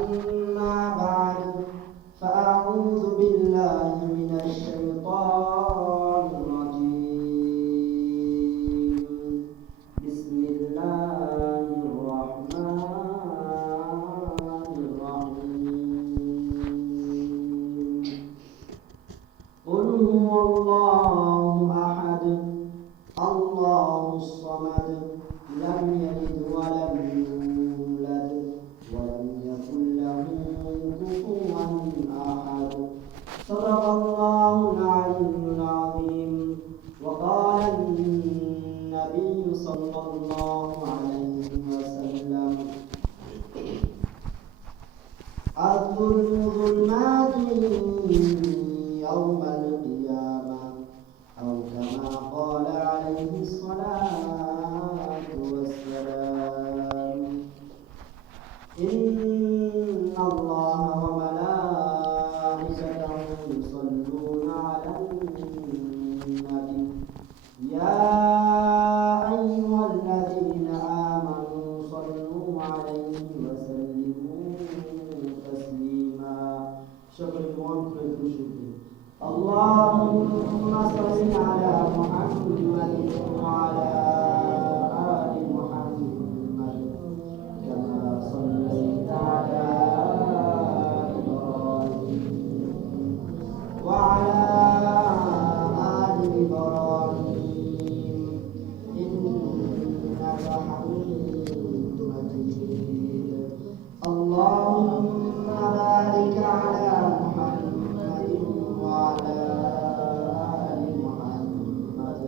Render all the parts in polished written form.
أما بعد فأعوذ بالله من الشيطان الرجيم بسم الله الرحمن الرحيم قل هو الله أحد الله الصمد لم يلد ولم يولد ولم يكن له كفوا أحد صدق الله العلي العظيم وقال النبي صلى الله عليه وسلم الظلم ظلمات يوم القيامة أو كما قال عليه الصلاة والسلام إن الله وملائكته يصلون على النبي يا أيها الذين آمنوا صلوا عليه وسلموا تسليما شكر المنكر الشكر اللهم صل على محمد وعلى آل محمد كما صليت على إبراهيم وعلى آل إبراهيم إنك حميد مجيد اللهم بارك على محمد وعلى آل محمد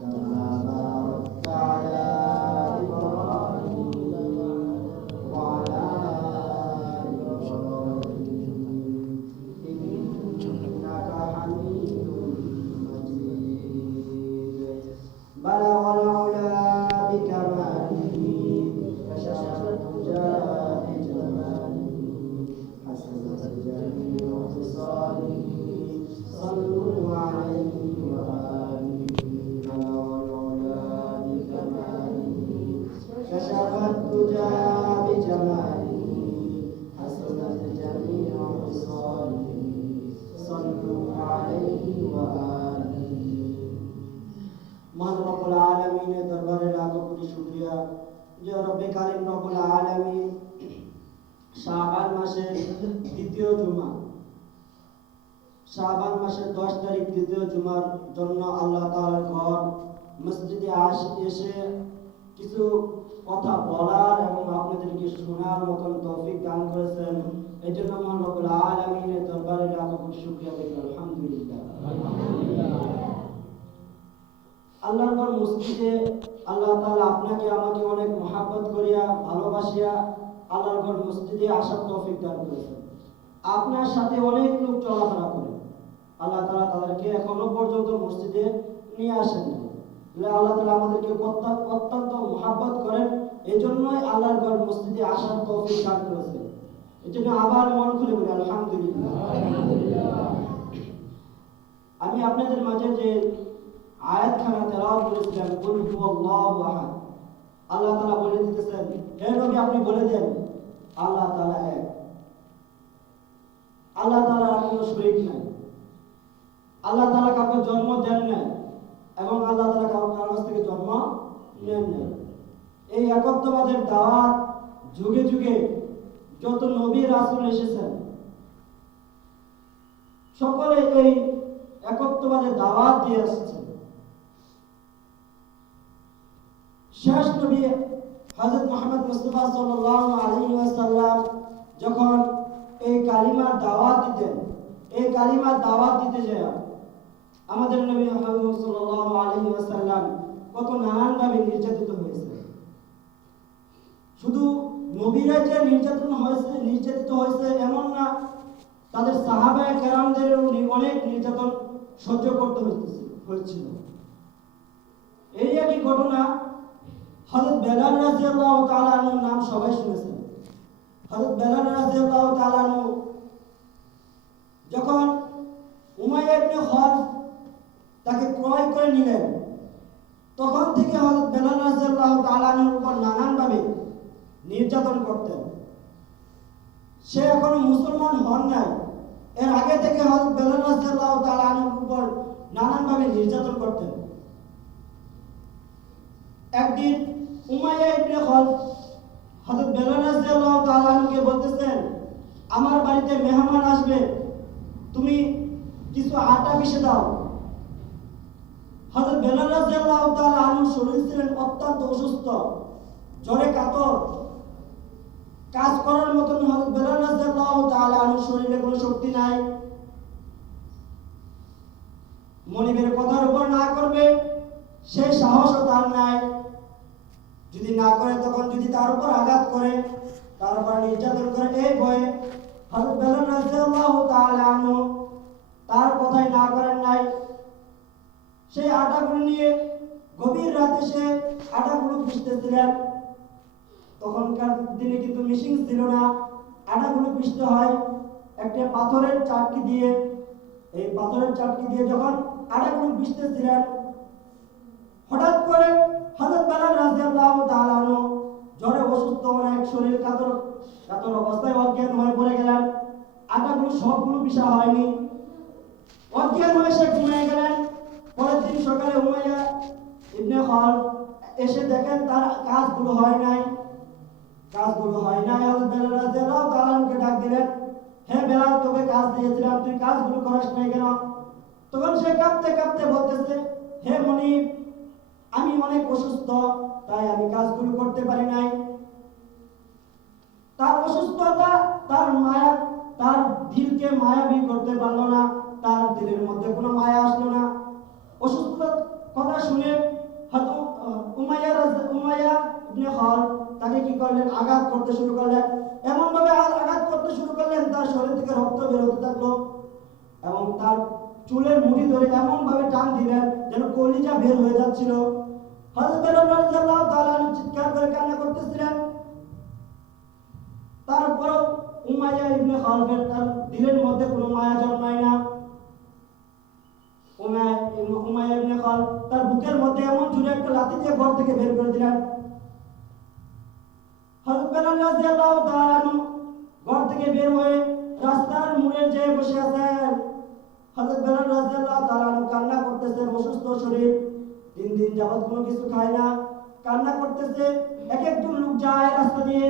كما باركت على إبراهيم وعلى آل إبراهيم إنك حميد مجيد بلغ العلا بكماله كشف الدجى بجماله حسنت جميع خصاله صلوا عليه وآله بلغ العلا بكماله كشف الدجى بجماله حسنت جميع خصاله صلوا عليه وآله মান রব্বুল আলামিনের দরবারে লাখো কোটি শুকরিয়া যে রব্বে কারীম রব্বুল আলামিন শাবান মাসের দ্বিতীয় জুমা শাবান মাসের 10 তারিখ দ্বিতীয় জুমার জন্য আল্লাহ তাআলার ঘর মসজিদে এসে কিছু কথা বলার এবং আপনাদেরকে শোনার মতন তৌফিক দান করেছেন এজন্য মহান রব্বুল আলামিনের দরবারে লাখো কোটি শুকরিয়া বলি আলহামদুলিল্লাহ আল্লাহর ঘর মসজিদে আল্লাহ তাআলা আপনাকে আমাকে অনেক মহব্বত করিয়া ভালোবাসিয়া আল্লাহর ঘর মসজিদে আসার তৌফিক দান করেছেন আপনার সাথে অনেক লোক চলাফেরা করে আল্লাহ তাআলা তাদেরকে এখনো পর্যন্ত মসজিদে নিয়ে আসেন আল্লাহ তাআলা আমাদেরকে অত্যন্ত মহব্বত করেন এজন্যই আল্লাহর ঘর মসজিদে আসার তৌফিক দান করেছেন এজন্য আবার মন খুলে বলি আলহামদুলিল্লাহ আমি আপনাদের মাঝে যে আয়াতখানা তেলাওয়াত করেছিলাম কুল হুয়াল্লাহু আহাদ আল্লাহ তাআলা বলে দিতেছেন হে নবী আপনি বলে দেন আল্লাহ তাআলা এক আল্লাহ তাআলার কোনো শরীক নাই আল্লাহ তাআলা কাউকে জন্ম দেন নাই এবং আল্লাহ তাআলা কারো কাছ থেকে জন্ম নেন নাই এই একত্ববাদের দাওয়াত যুগে যুগে যত নবী রাসূল এসেছেন সকলে এই একত্ববাদের দাওয়াত দিয়ে আসছেন শেষ নবী হযরত মুহাম্মদ মুস্তাফা সাল্লাল্লাহু আলাইহি ওয়াসাল্লাম যখন এই কালিমার দাওয়াত দিতে যায় আমাদের নবী মুহাম্মদ সাল্লাল্লাহু আলাইহি ওয়াসাল্লাম কত নানান ভাবে নির্যাতিত হয়েছে শুধু নবীরা যে নির্যাতিত হয়েছে এমন না তাদের সাহাবায়ে কেরামদেরও অনেক নির্যাতন সহ্য করতে হয়েছিল এই একই ঘটনা হযরত বেলাল রাদিয়াল্লাহু তাআলা আনহুর নাম সবাই শুনেছেন হযরত বেলাল রাদিয়াল্লাহু তাআলা আনহু যখন উমাইয়া ইবনে খালদ তাকে ক্রয় করে নিলেন তখন থেকে হযরত বেলাল রাদিয়াল্লাহু তাআলা আনহুর উপর নানান ভাবে নির্যাতন করতেন সে এখনো মুসলমান হন নাই, এর আগে থেকে হযরত বেলাল রাদিয়াল্লাহু তাআলা আনহুর উপর নানানভাবে নির্যাতন করতেন। একদিন উমাইয়া ইবনে খালদ হযরত বেলাল রাদিয়াল্লাহু তাআলা আনহুকে বলতেছেন, আমার বাড়িতে মেহমান আসবে, তুমি কিছু আটা পিষে দাও। হযরত বেলাল রাদিয়াল্লাহু তাআলা আনহুর শরীর ছিলেন অত্যন্ত অসুস্থ, জ্বরে কাতর, কাজ করার মতন হযরত বেলাল রাদিয়াল্লাহু তাআলা আনহুর শরীরে কোনো শক্তি নাই। মনিবের কথার উপর না করবে সেই সাহসও তার নাই। যদি না করে তখন যদি তার উপর আঘাত করে, তার উপর নির্যাতন করে, এই ভয়ে হযরত বেলাল রাদিয়াল্লাহু তাআলা আনহু তার কথাই না করেন নাই। সেই আটাগুলো নিয়ে গভীর রাতে সে আটাগুলো পিষতেছিলেন। তখনকার দিনে কিন্তু মেশিন ছিল না, আটাগুলো পিষতে হয় একটা পাথরের চাটকি দিয়ে। এই পাথরের চাটকি দিয়ে যখন আটাগুলো পিষতেছিলেন, হঠাৎ করে হযরত বেলাল রাদিয়াল্লাহু তাআলা আনহু জ্বরে অসুস্থ, অনেক শরীর কাতর অবস্থায় অজ্ঞান হয়ে পড়ে গেলেন। আটাগুলো সবগুলো পিষা হয়নি, অজ্ঞান হয়ে সে ঘুমিয়ে গেলেন। পরের দিন সকালে উমাইয়া ইবনে খালদ এসে দেখেন তার কাজগুলো হয় নাই। হযরত বেলাল রাদিয়াল্লাহু তাআলা আনহুকে ডাক দিলেন, হে বেলাল, তোকে কাজ দিয়েছিলাম, তুই কাজগুলো করিস নাই কেন? তখন সে কাঁপতে কাঁপতে বলতেছে, হে মনিব, আমি অনেক অসুস্থ, তাই আমি কাজগুলো করতে পারি নাই। তার অসুস্থতা তার মায়া, তার দিলকে মায়াবী করতে পারলো না, তার দিলের মধ্যে কোনো মায়া আসলো না। অসুস্থতার কথা শুনে উমাইয়া ইবনে খালদ তাকে কি করলেন, আঘাত করতে শুরু করলেন। এমন ভাবে আঘাত করতে শুরু করলেন তার শরীর থেকে রক্ত বের হতে থাকলো, এবং তার চুলের মুঠি ধরে এমন ভাবে টান দিলেন যেন কলিজা বের হয়ে যাচ্ছিল। হযরত বেলাল রাদিয়াল্লাহু তাআলা আনহু চিৎকার করে কান্না করতেছিলেন। তারপরও উমাইয়া ইবনে খালদের তার দিলের মধ্যে কোনো মায়া জন্মায় না। উমাইয়া ইবনে খালদ তার বুকের মধ্যে এমন জোরে একটা লাথি দিয়ে ঘর থেকে বের করে দিলেন। হযরত বেলাল রাদিয়াল্লাহু তাআলা আনহু ঘর থেকে বের হয়ে রাস্তার মোড়ে যেয়ে বসে আছেন। হযরত বেলাল রাদিয়াল্লাহু তাআলা আনহু কান্না করতেছেন, অসুস্থ শরীর, 3 দিন যাবত কোনো কিছু খায় না, কান্না করতেছে। একজন লোক যায় রাস্তা দিয়ে,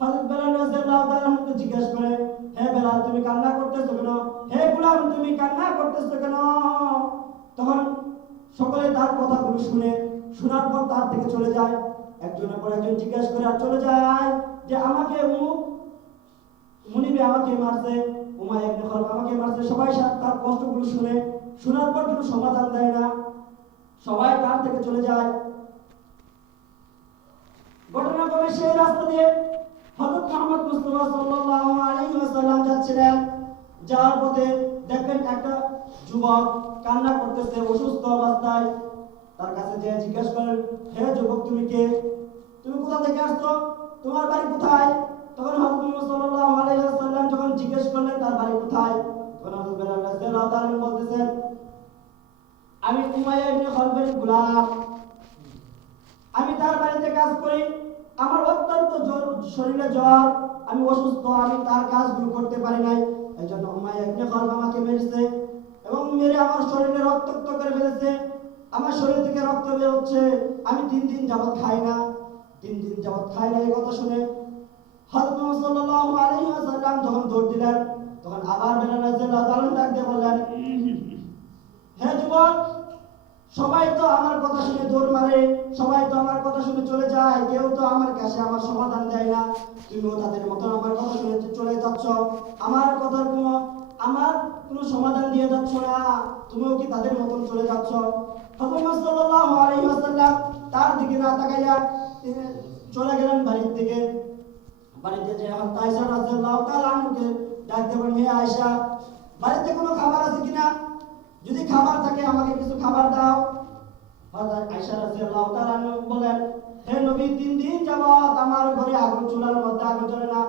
হযরত বেলাল রাদিয়াল্লাহু তাআলা আনহুকে জিজ্ঞেস করে, হে বেলাল, তুমি কান্না করতেছো কেন? হে গোলাম, তুমি কান্না করতেছো কেন? তখন সকলে তার কথাগুলো শোনার পর তার থেকে চলে যায়। একজনের পর একজন জিজ্ঞেস করে আর চলে যায় যে আমাকে মুনিবে আমাকে মারছে, উমাইয়া ইবনে খালদ আমাকে মারছে। সবাই তার কষ্টগুলো শোনার পর কোনো সমাধান দেয় না, সবাই তার থেকে চলে যায়। ঘটনাক্রমে সেই রাস্তা দিয়ে হযরত মুহাম্মদ মুস্তাফা সাল্লাল্লাহু আলাইহি ওয়াসাল্লাম যাচ্ছিলেন। যাওয়ার পথে দেখবেন একটা যুবক কান্না করতেছে অসুস্থ অবস্থায়। তার কাছে যে জিজ্ঞেস করেন, হে যুবক, তুমি কে? তুমি কোথা থেকে আসছো? তোমার বাড়ি কোথায়? তখন হযরত মুহাম্মদ সাল্লাল্লাহু আলাইহি ওয়াসাল্লাম যখন জিজ্ঞেস করলেন তার বাড়ি কোথায়, তখন হযরত বেলাল রাদিয়াল্লাহু তাআলা বলতেছেন, আমি উমাইয়া ইবনে খালদের গোলাম, আমি তার বাড়িতে কাজ করি, আমার অত্যন্ত শরীরে জ্বর, আমি অসুস্থ, আমি তার কাজগুলো করতে পারি নাই, এইজন্য উমাইয়া ইবনে খালদ আমাকে মেরেছে এবং মেরে আমার শরীরে রক্তাক্ত করে ফেলেছে। আমার শরীর থেকে রক্ত বের হচ্ছে, আমি 3 দিন যাবত খাই না। এই কথা শুনে হযরত মুহাম্মদ সাল্লাল্লাহু আলাইহি ওয়াসাল্লাম যখন দৌড় দিলেন, তখন আবার বেলাল রাদিয়াল্লাহু তাআলা ডাক দিয়ে বললেন, হে যুবক, সবাই তো আমার কথা শুনে দৌড় মারে, সবাই তো আমার কথা শুনে চলে যায়, কেউ তো আমার কাছে আমার সমাধান দেয় না। তুমিও তাদের মতো আমার কথা শুনে চলে যাচ্ছ, আমার কোনো সমাধান দিয়ে যাচ্ছ না, তুমিও কি তাদের মতন চলে যাচ্ছ? হযরত মুহাম্মদ সাল্লাল্লাহু আলাইহি ওয়াসাল্লাম তার দিকে না তাকাইয়া চলে গেলেন বাড়ির দিকে। বাড়িতে যে হযরত আয়েশা রাদিয়াল্লাহু তাআলা আনহাকে ডাকতে বলেন, হে আয়েশা, বাড়িতে কোনো খাবার আছে কিনা? যদি খাবার থাকে আমাকে কিছু খাবার দাও। হযরত আয়েশা রাদিয়াল্লাহু তাআলা বলেন, হে নবী, 3 দিন যাবত আমার ঘরে চুলার মধ্যে আগুন জ্বলে না,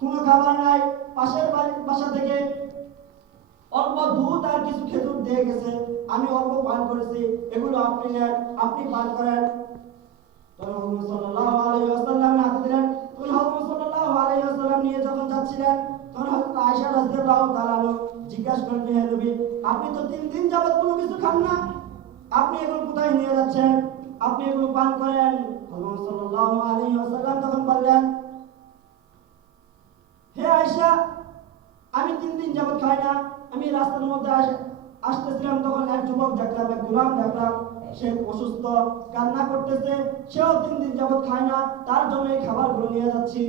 কোনো খাবার নাই। পাশের বাসা থেকে অল্প দুধ আর কিছু খেজুর দিয়ে গেছে, আমি অল্প পান করেছি, এগুলো আপনি নেন, আপনি পান করেন। তখন রাসূলুল্লাহ সাল্লাল্লাহু আলাইহি ওয়াসাল্লাম হাতে দিলেন। তখন রাসূলুল্লাহ সাল্লাল্লাহু আলাইহি ওয়াসাল্লাম নিয়ে যখন যাচ্ছিলেন, তখন হযরত আয়েশা রাদিয়াল্লাহু তাআলা জিজ্ঞাসা করলেন, হে নবী, আপনি তো 3 দিন যাবত কোনো কিছু খান না, আপনি এগুলো কোথায় নিয়ে যাচ্ছেন? আপনি এগুলো পান করেন। হযরত সাল্লাল্লাহু আলাইহি ওয়াসাল্লাম তখন বললেন, হে আয়েশা, আমি 3 দিন যাবত খাই না। আমি রাস্তার মধ্যে আসতেছিলাম, তখন এক যুবক দেখলাম, এক গোলাম দেখলাম, সে অসুস্থ, কান্না করতেছে, সেও 3 দিন যাবত খায় না, তার জন্য এই খাবারগুলো নিয়ে যাচ্ছি।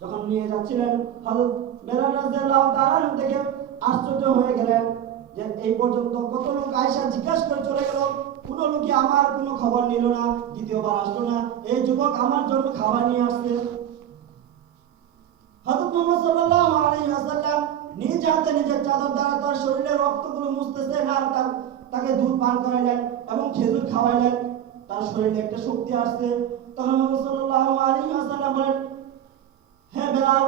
যখন নিয়ে যাচ্ছিলেন, হযরত বেলাল রাদিয়াল্লাহু তাআলা দেখে আশ্চর্য হয়ে গেলেন যে এই পর্যন্ত কত লোক আয়েশা জিজ্ঞাসা করে চলে গেল, কোনো লোকই আমার কোনো খবর নিল না, দ্বিতীয়বার আসলো না। এই যুবক আমার জন্য খাবার নিয়ে আসছে। হযরত মুহাম্মদ সাল্লাল্লাহু আলাইহি ওয়াসাল্লাম নিজ হাতে নিজের চাদর দ্বারা তার শরীরের রক্তগুলো মুছতেছেন আর তাকে দুধ পান করাইলেন এবং খেজুর খাওয়াইলেন। তার শরীরে একটা শক্তি আসছে। তখন মুহাম্মদ সাল্লাল্লাহু আলাইহি ওয়াসাল্লাম বলেন, হে বেলাল,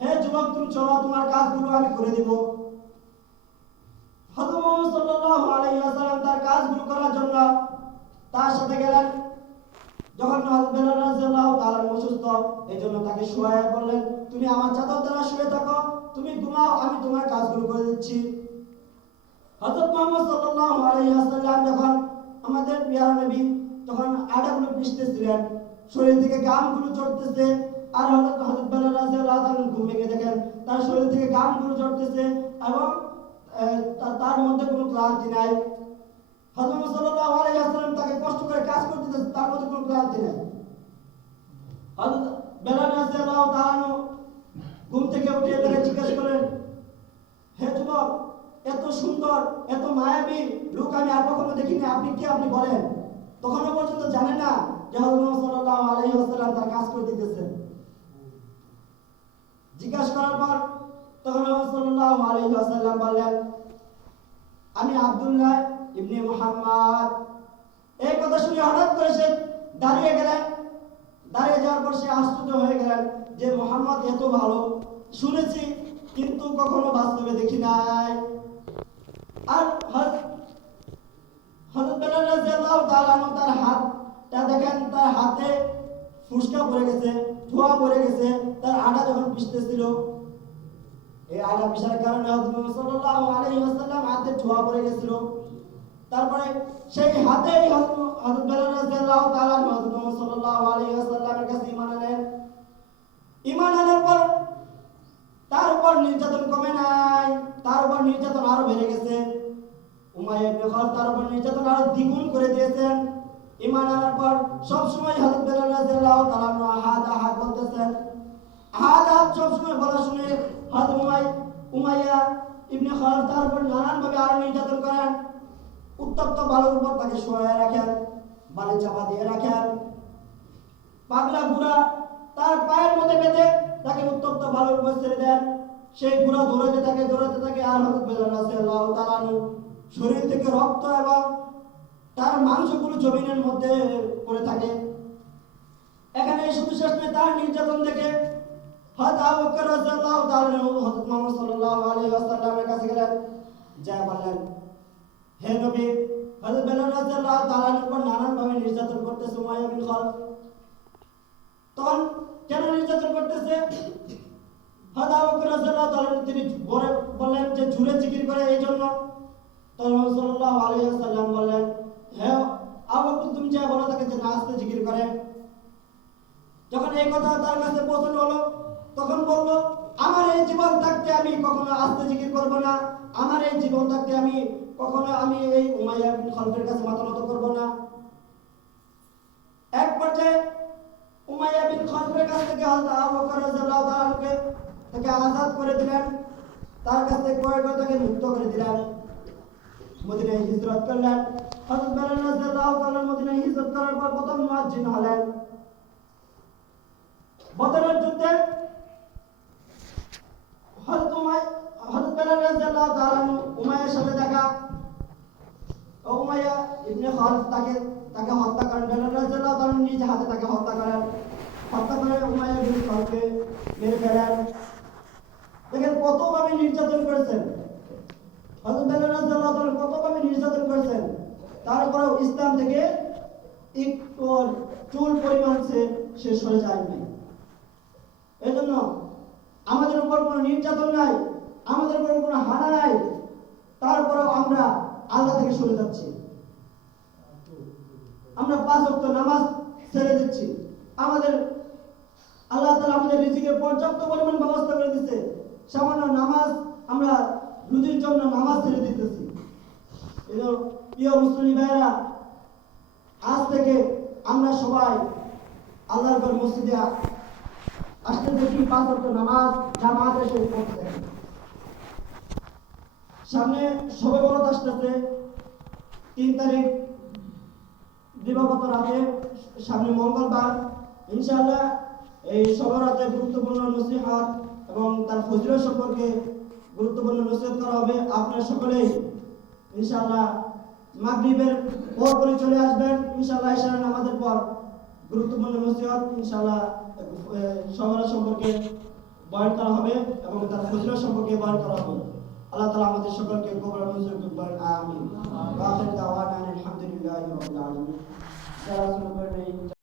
হে যুবক, তুমি চলো, তোমার কাজগুলো আমি করে দিব। হযরত মুহাম্মদ সাল্লাল্লাহু আলাইহি ওয়াসাল্লাম তার কাজগুলো করার জন্য তার সাথে গেলেন। যখন হযরত বেলাল রাদিয়াল্লাহু তাআলা অসুস্থ, এজন্য তাকে শুয়ায়া বললেন, তুমি আমার চাদর দ্বারা শুয়ে থাকো, তুমি ঘুমাও, আমি তোমার কাজগুলো করে দিচ্ছি। হযরত মুহাম্মদ সাল্লাল্লাহু আলাইহি ওয়াসাল্লাম যখন আমাদের প্রিয় নবী তখন আটাগুলো পিষতেছিলেন, শরীর থেকে ঘামগুলো ঝরতেছে, আর হযরত বেলাল রাদিয়াল্লাহু তাআলা ঘুম ভেঙে দেখেন তার শরীর থেকে ঘামগুলো ঝরতেছে এবং তার মধ্যে কোনো ক্লান্তি নাই। হযরত সাল্লাল্লাহু আলাইহি ওয়াসাল্লাম তাকে কষ্ট করে কাজ করতে দিতেছে, তার মধ্যে কোনো ক্লান্তি নাই। হযরত বেলাল রাদিয়াল্লাহু তাআলা ঘুম থেকে উঠে তাকে জিজ্ঞাসা করেন, হে যুবক, এত সুন্দর, এত মায়াবী লোক আমি আর কখনো দেখিনি, আপনি কে, আপনি বলেন। তখনও পর্যন্ত জানে না যে হযরত সাল্লাল্লাহু আলাইহি ওয়াসাল্লাম তার কাজ করে দিতেছেন। জিজ্ঞাসা করার পর তখন হযরত সাল্লাল্লাহু আলাইহি ওয়াসাল্লাম বললেন, আমি আব্দুল্লাহ ইবনে মুহাম্মদ। এই কথা শুনে হঠাৎ করে সে দাঁড়িয়ে গেলেন। দাঁড়িয়ে যাওয়ার পর সে আশ্চর্য হয়ে গেলেন যে মুহাম্মদ এত ভালো, শুনেছি কিন্তু কখনো বাস্তবে দেখি নাই। আর হযরত বেলাল রাদিয়াল্লাহু তাআলা তার হাতটা দেখেন, তার হাতে ফুসকা পড়ে গেছে, ধোঁয়া পড়ে গেছে, তার আটা যখন পিষতেছিল, এই আটা পিষার কারণে হযরত মুহাম্মদ সাল্লাল্লাহু আলাইহি ওয়াসাল্লাম হাতে ধোঁয়া পড়ে গেছিল। তারপরে সেই হাতেই হযরত বেলাল রাদিয়াল্লাহু তাআলা হযরত মুহাম্মদ সাল্লাল্লাহু আলাইহি ওয়াসাল্লামের কাছে ঈমান আনেন। ঈমান আনার পর তার উপর নির্যাতন কমে নাই, তার উপর নির্যাতন আরো বেড়ে গেছে। উমাইয়া ইবনে খালদ তার উপর নির্যাতন আরো দ্বিগুণ করে দিয়েছেন। ঈমান আনার পর সব সময় হযরত বেলাল রাদিয়াল্লাহু তাআলা আহাদ আহাদ বলতেছেন। আহাদ আহাদ সব সময় বলা শুনে হযরত উমাইয়া ইবনে খালদ তার উপর নানানভাবে আরো নির্যাতন করেন। উত্তপ্ত বালুর উপর তাকে শোয়ায় রাখেন, বালি চাপা দিয়ে রাখেন, পাগলা ঘোড়া তার পায়ের মধ্যে বেঁধে তাকে উত্তপ্ত বালুর উপর ছেড়ে দেন। সেই ঘোড়া দৌড়াতে থাকে আর হযরত বেলাল রাদিয়াল্লাহু তাআলা শরীর থেকে রক্ত এবং তার মাংসগুলো জমিনের মধ্যে পড়ে থাকে। এখানে শুধু শেষ নয়, তার নির্যাতন দেখে হযরত আবু বকর রাদিয়াল্লাহু তাআলা হযরত মুহাম্মদ সাল্লাল্লাহু আলাইহি ওয়াসাল্লামের কাছে গেলেন, যা বললেন, হে নবী, হযরত বেলাল রাদিয়াল্লাহু তাআলার উপর নানানভাবে নির্যাতন করতেছে উমাইয়া বিন খালদ। তখন কেন নির্যাতন করতেছে? হযরত আবু বকর রাদিয়াল্লাহু তাআলা তিনি বললেন যে জোরে জিকির করে এই জন্য। তখন রাসূল সাল্লাল্লাহু আলাইহি ওয়াসাল্লাম বললেন, হে আবু বকর, তুমি যা বলো তাকে যে না আস্তে জিকির করে। যখন এই কথা তার কাছে পৌঁছানো হলো, তখন বলল, আমার এই জীবন থাকতে আমি কখনো আস্তে জিকির করব না, আমার এই জীবন থাকতে আমি কখনো এই উমাইয়া বিন খালদের কাছে মাথা নত করব না। এক পর্যায়ে উমাইয়া বিন খালদের কাছ থেকে হযরত আবু বকর রাদিয়াল্লাহু তাআলা তাকে আযাদ করে দিলেন, তার কাছ থেকে ক্রয় করে তাকে মুক্ত করে দিলেন। মদিনায় হিজরত করলেন। হযরত বেলাল রাদিয়াল্লাহু তাআলা মদিনায় হিজরত করার পর প্রথম মুয়াজ্জিন হলেন। বদরের যুদ্ধে হযরত বেলাল রাদিয়াল্লাহু তাআলা উমাইয়ার সাথে দেখা, উমাইয়া ইবনে খালদ তাকে হত্যা করেন। বেলাল রাদিয়াল্লাহু তাআলা নিজ হাতে তাকে হত্যা করেন। হত্যা করে উমাইয়া বিন খালদকে মেরে ফেলেন। দেখেন কতভাবে নির্যাতন করেছেন হযরত বেলাল রাদিয়াল্লাহু তাআলা, কতভাবে নির্যাতন করেছেন। তারপরেও ইসলাম থেকে একটু চুল পরিমাণ সে সরে যায়নি। এজন্য আমাদের উপর কোনো নির্যাতন নাই, আমাদের উপর কোনো হানা নাই, তারপরেও আমরা আল্লাহ থেকে সরে যাচ্ছি। আমরা 5 ওয়াক্ত নামাজ ছেড়ে দিচ্ছি। আমাদের আল্লাহ তাআলা আমাদের রিজিকের পর্যাপ্ত পরিমাণ ব্যবস্থা করে দিয়েছে, সামান্য নামাজ আমরা রুজির জন্য নামাজ ছেড়ে দিতেছি। এজন্য প্রিয় মুসলিম ভাইরা, আজ থেকে আমরা সবাই আল্লাহর ঘর মসজিদে আসতে দেখি 5 ওয়াক্ত নামাজ জামাতে এসে পড়তে দেখি। সামনে শবে বরাত আসতেছে, 3 তারিখ দিবাগত রাতে, সামনে মঙ্গলবার। ইনশাআল্লাহ এই শবে বরাতে গুরুত্বপূর্ণ নসিহত এবং তার ফজিলত সম্পর্কে গুরুত্বপূর্ণ নসিহত করা হবে। আপনারা সকলেই ইনশাআল্লাহ মাগরিবের পরপরই চলে আসবেন। ইনশাআল্লাহ ইশার নামাজের পর গুরুত্বপূর্ণ নসিহত ইনশাআল্লাহ শবে বরাত সম্পর্কে বয়ান করা হবে এবং তার ফজিলত সম্পর্কে বয়ান করা হবে। আল্লাহ তাআলা আমাদের সকলকে কবুল মঞ্জুর করুন, আমিন। ওয়া আখির দাওয়ানা আলহামদুলিল্লাহি রাব্বিল আলামিন। যারা শুরু করেন